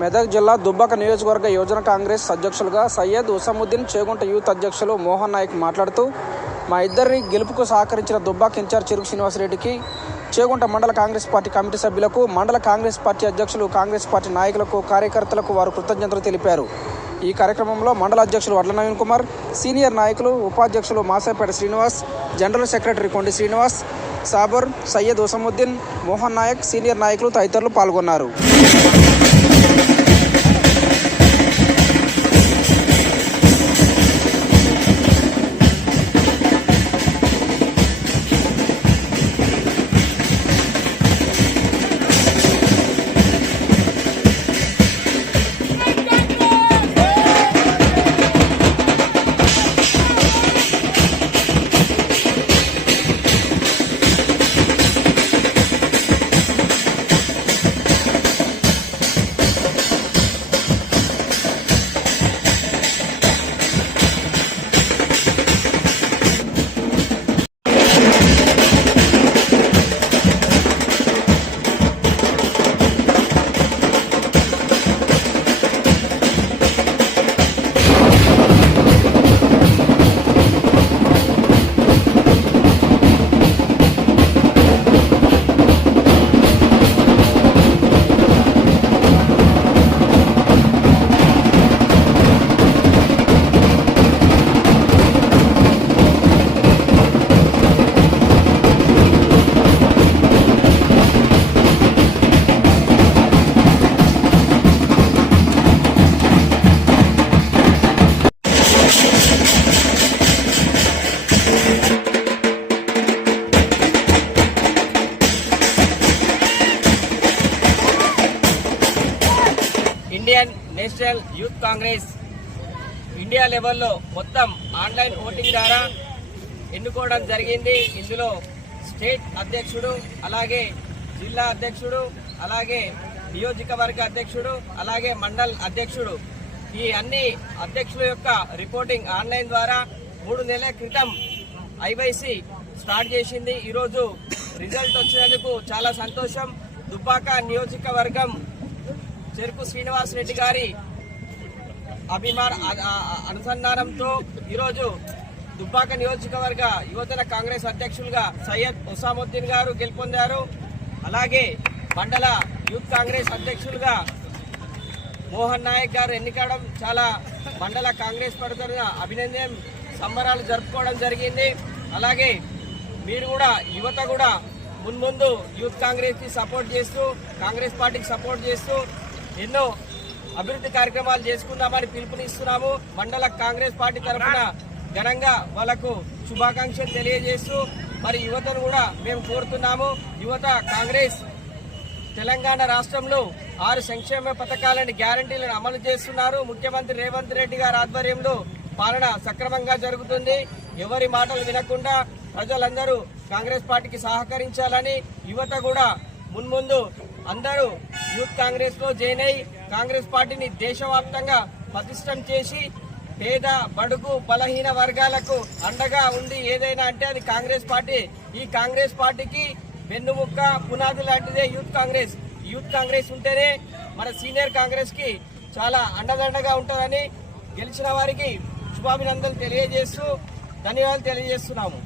మెదక్ జిల్లా దుబ్బాక నియోజకవర్గ యువజన కాంగ్రెస్ అధ్యక్షులుగా సయ్యద్ ఉసాముద్దీన్, చేగుంట యూత్ అధ్యక్షులు మోహన్ నాయక్ మాట్లాడుతూ, మా ఇద్దరి గెలుపుకు సహకరించిన దుబ్బాక ఇన్ఛార్జ్ చెరుకు శ్రీనివాసరెడ్డికి, చేగుంట మండల కాంగ్రెస్ పార్టీ కమిటీ సభ్యులకు, మండల కాంగ్రెస్ పార్టీ అధ్యక్షులు, కాంగ్రెస్ పార్టీ నాయకులకు, కార్యకర్తలకు వారు కృతజ్ఞతలు తెలిపారు. ఈ కార్యక్రమంలో మండల అధ్యక్షులు వడ్ల నవీన్ కుమార్, సీనియర్ నాయకులు, ఉపాధ్యక్షులు మాసాపేట శ్రీనివాస్, జనరల్ సెక్రటరీ కొండి శ్రీనివాస్, సాబర్, సయ్యద్ ఉసాముద్దీన్, మోహన్ నాయక్, సీనియర్ నాయకులు తదితరులు పాల్గొన్నారు. Indian national youth Congress India లెవెల్లో మొత్తం ఆన్లైన్ ఓటింగ్ ద్వారా ఎన్నుకోవడం జరిగింది. ఇందులో స్టేట్ అధ్యక్షుడు, అలాగే జిల్లా అధ్యక్షుడు, అలాగే నియోజకవర్గ అధ్యక్షుడు, అలాగే మండల్ అధ్యక్షుడు, ఈ అన్ని అధ్యక్షుల యొక్క రిపోర్టింగ్ ఆన్లైన్ ద్వారా 3 నెలల క్రితం ఐవైసీ స్టార్ట్ చేసింది. ఈరోజు రిజల్ట్ వచ్చినందుకు చాలా సంతోషం. దుబ్బాక నియోజకవర్గం చెరుకు శ్రీనివాసరెడ్డి గారి అనుసంధానంతో ఈరోజు దుబ్బాక నియోజకవర్గ యువజన కాంగ్రెస్ అధ్యక్షులుగా సయ్యద్ ఉసాముద్దీన్ గారు గెలుపొందారు. అలాగే మండల యూత్ కాంగ్రెస్ అధ్యక్షులుగా మోహన్ నాయక్ గారు ఎన్నికడం చాలా మండల కాంగ్రెస్ పడుతున్న అభినందన సంబరాలు జరుపుకోవడం జరిగింది. అలాగే మీరు కూడా, యువత కూడా మున్ముందు యూత్ కాంగ్రెస్కి సపోర్ట్ చేస్తూ, కాంగ్రెస్ పార్టీకి సపోర్ట్ చేస్తూ ఎన్నో అభివృద్ధి కార్యక్రమాలు చేసుకుందామని పిలుపునిస్తున్నాము. మండల కాంగ్రెస్ పార్టీ తరఫున ఘనంగా వాళ్లకు శుభాకాంక్షలు తెలియజేస్తూ, మరి యువతను కూడా మేము కోరుతున్నాము. యువత కాంగ్రెస్ తెలంగాణ రాష్ట్రంలో 6 సంక్షేమ పథకాలను, గ్యారంటీలను అమలు చేస్తున్నారు. ముఖ్యమంత్రి రేవంత్ రెడ్డి గారి ఆధ్వర్యంలో పాలన సక్రమంగా జరుగుతుంది. ఎవరి మాటలు వినకుండా ప్రజలందరూ కాంగ్రెస్ పార్టీకి సహకరించాలని, యువత కూడా మున్ముందు అందరూ యూత్ కాంగ్రెస్ లో జాయిన్ అయి కాంగ్రెస్ పార్టీని దేశవ్యాప్తంగా పటిష్టం చేసి పేద, బడుగు, బలహీన వర్గాలకు అండగా ఉంది ఏదైనా అంటే అది కాంగ్రెస్ పార్టీ. ఈ కాంగ్రెస్ పార్టీకి వెన్నుముక్క, పునాది లాంటిదే యూత్ కాంగ్రెస్. యూత్ కాంగ్రెస్ ఉంటేనే మన సీనియర్ కాంగ్రెస్ కి చాలా అండదండగా ఉంటుందని గెలిచిన వారికి శుభాభినందనలు తెలియజేస్తూ ధన్యవాదాలు తెలియజేస్తున్నాము.